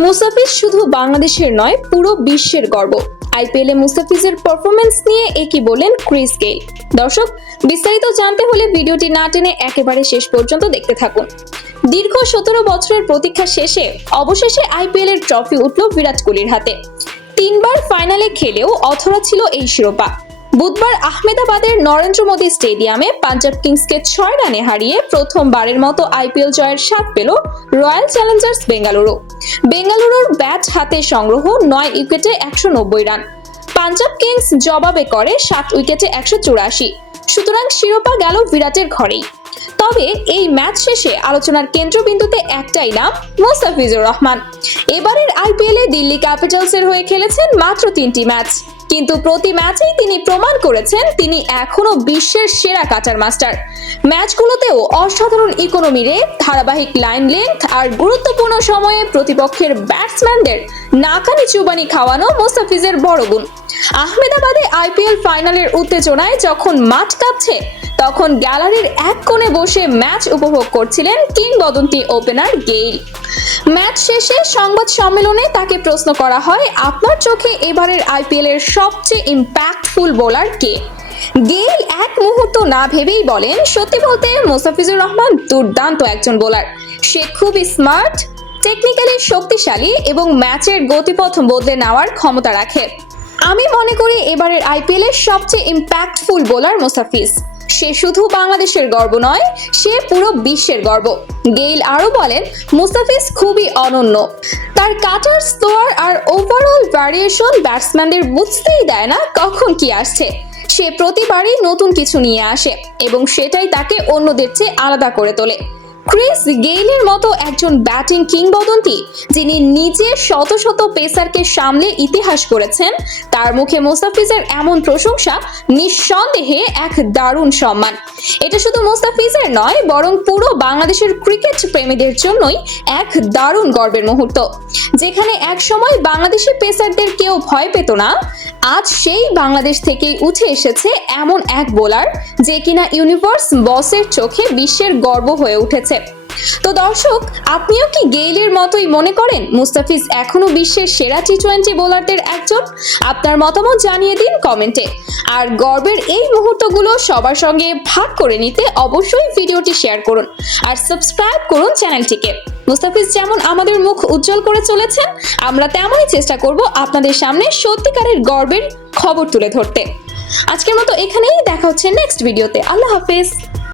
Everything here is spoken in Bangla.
মুস্তাফিজ শুধু বাংলাদেশের নয়, পুরো বিশ্বের গর্ব। আইপিএলে মুস্তাফিজের পারফরম্যান্স নিয়ে একই বলেন ক্রিস গেইল। দর্শক, বিস্তারিত জানতে হলে ভিডিওটি না টেনে একেবারে শেষ পর্যন্ত দেখতে থাকুন। দীর্ঘ 17 বছরের প্রতীক্ষা শেষে অবশেষে আইপিএল এর ট্রফি উঠল বিরাট কোহলির হাতে। 3 বার ফাইনালে খেলেও অধরা ছিল এই শিরোপা। বুধবার আহমেদাবাদের নরেন্দ্র মোদী স্টেডিয়ামে পাঞ্জাব কিংসকে 6 রানে হারিয়ে প্রথমবারের মতো আইপিএল জয়ের স্বাদ পেল রয়্যাল চ্যালেঞ্জার্স বেঙ্গালুরু। বেঙ্গালুরুর ব্যাট হাতে সংগ্রহ 9 উইকেটে 190 রান। পাঞ্জাব কিংস জবাবে করে 7 উইকেটে 184। সুতরাং শিরোপা গেল বিরাটের ঘরেই। তবে এই ম্যাচ শেষে আলোচনার কেন্দ্রবিন্দুতে একটাই নাম, মুস্তাফিজুর রহমান। এবারের আইপিএলে দিল্লি ক্যাপিটালসের হয়ে খেলেছেন মাত্র 3টি ম্যাচ, কিন্তু প্রতি ম্যাচেই তিনি প্রমাণ করেছেন তিনি এখনো বিশ্বের সেরা কাটার মাস্টার। ম্যাচগুলোতেও অসাধারণ ইকোনমি রেট, ধারাবাহিক লাইন লেন্থ আর গুরুত্বপূর্ণ সময়ে প্রতিপক্ষের ব্যাটসম্যানদের নাকানি চুবানি খাওয়ানো মুস্তাফিজের বড় গুণ। আহমেদাবাদে আইপিএল ফাইনালের উত্তেজনায় যখন মাঠ কাঁপছে, তখন গ্যালারির এক কোণে বসে ম্যাচ উপভোগ করছিলেন কিংবদন্তি ওপেনার গেইল। ম্যাচ শেষে সংবাদ সম্মেলনে তাকে প্রশ্ন করা হয়, আপনার চোখে এবারের আইপিএল এর সবচেয়ে ইম্প্যাক্টফুল বোলার কে? গেইল এক মুহূর্ত না ভেবেই বলেন, সত্যি বলতে মুস্তাফিজুর রহমান দুর্দান্ত একজন বোলার। সে খুবই স্মার্ট, টেকনিক্যালি শক্তিশালী এবং ম্যাচের গতিপথ বদলে নেওয়ার ক্ষমতা রাখে। আমি মনে করি এবারের আইপিএল এর সবচেয়ে ইম্প্যাক্টফুল বোলার মুস্তাফিজ। সে শুধু বাংলাদেশের গর্ব নয়, সে পুরো বিশ্বের গর্ব। গেইল আরো বলেন, মুস্তাফিজ খুবই অনন্য। তার কাটার, স্লোয়ার আর ওভারঅল ভ্যারিয়েশন ব্যাটসম্যানদের বুঝতেই দেয় না কখন কি আসছে। সে প্রতিবারই নতুন কিছু নিয়ে আসে এবং সেটাই তাকে অন্যদের চেয়ে আলাদা করে তোলে। ক্রিস গেইলের মতো একজন ব্যাটিং কিংবদন্তি, যিনি নিজে শত শত পেসারকে সামলে ইতিহাস করেছেন, তার মুখে মুস্তাফিজের এমন প্রশংসা নিঃসন্দেহে এক দারুণ সম্মান। এটা শুধু মুস্তাফিজের নয়, বরং পুরো বাংলাদেশের ক্রিকেট প্রেমীদের জন্যই এক দারুণ গর্বের মুহূর্ত। যেখানে এক সময় বাংলাদেশি পেসারদের কেউ ভয় পেত না, আজ সেই বাংলাদেশ থেকেই উঠে এসেছে এমন এক বোলার, যে কিনা ইউনিভার্স বসের চোখে বিশ্বের গর্ব হয়ে উঠেছে। তো দর্শক, আপনিও কি গেইলের মতোই মনে করেন মুস্তাফিজ এখনো বিশ্বের সেরা টি-20 বোলারদের একজন? আপনার মতামত জানিয়ে দিন কমেন্টে। আর গর্বের এই মুহূর্তগুলো সবার সঙ্গে ভাগ করে নিতে অবশ্যই ভিডিওটি শেয়ার করুন আর সাবস্ক্রাইব করুন চ্যানেলটিকে। মুস্তাফিজ যেমন আমাদের মুখ উজ্জ্বল করে চলেছেন, আমরা তেমনই চেষ্টা করব আপনাদের সামনে সত্যিকারের গর্বের খবর তুলে ধরতে। আজকের মতো এখানেই, দেখা হচ্ছে নেক্সট ভিডিওতে। আল্লাহ হাফেজ।